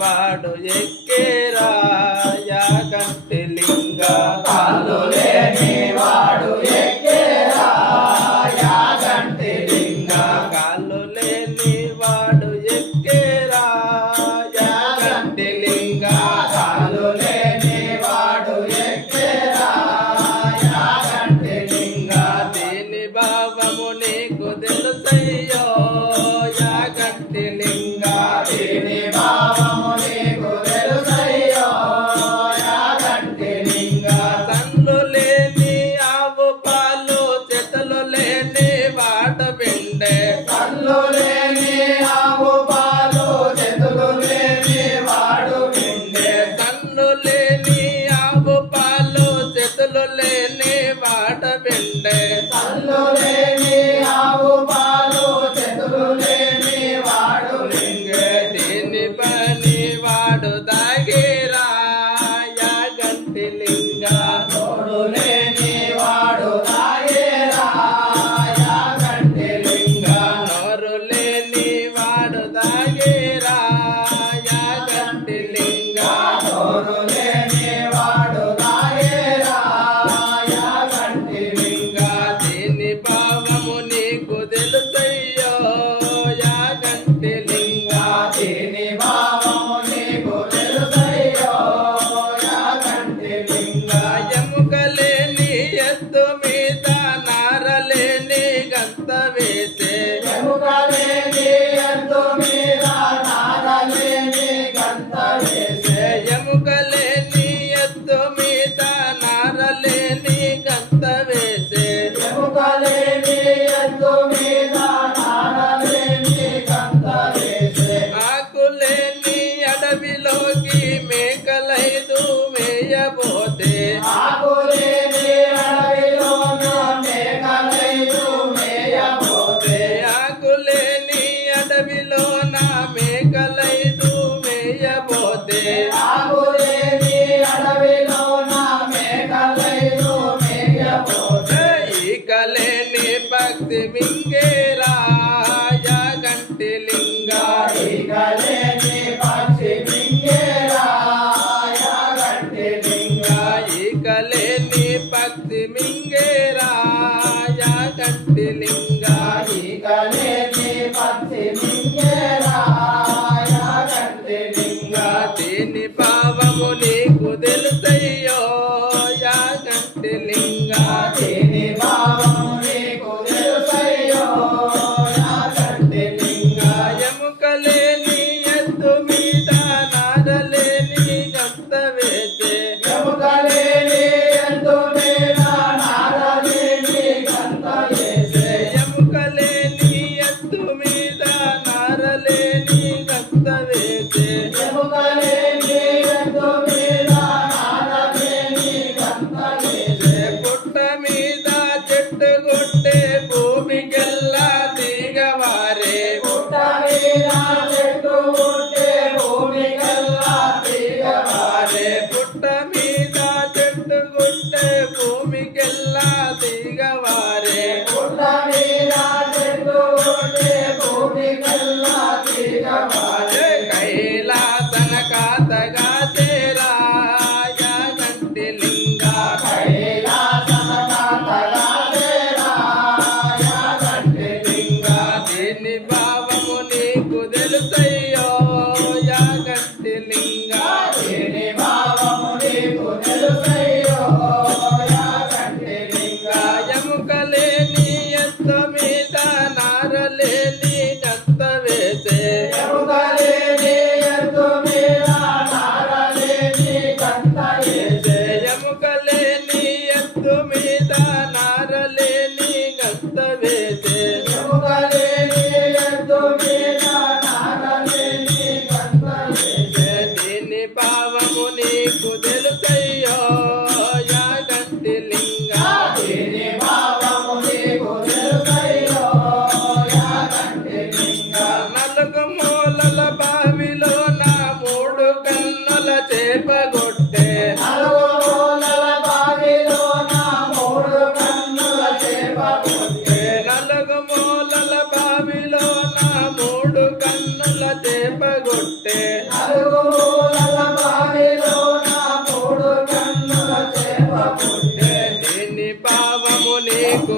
వాడు ఎక్కేరా యాగంటి లింగ. కాళ్ళు లేని 아 లింగ పాపమునే దేని పావము నీకు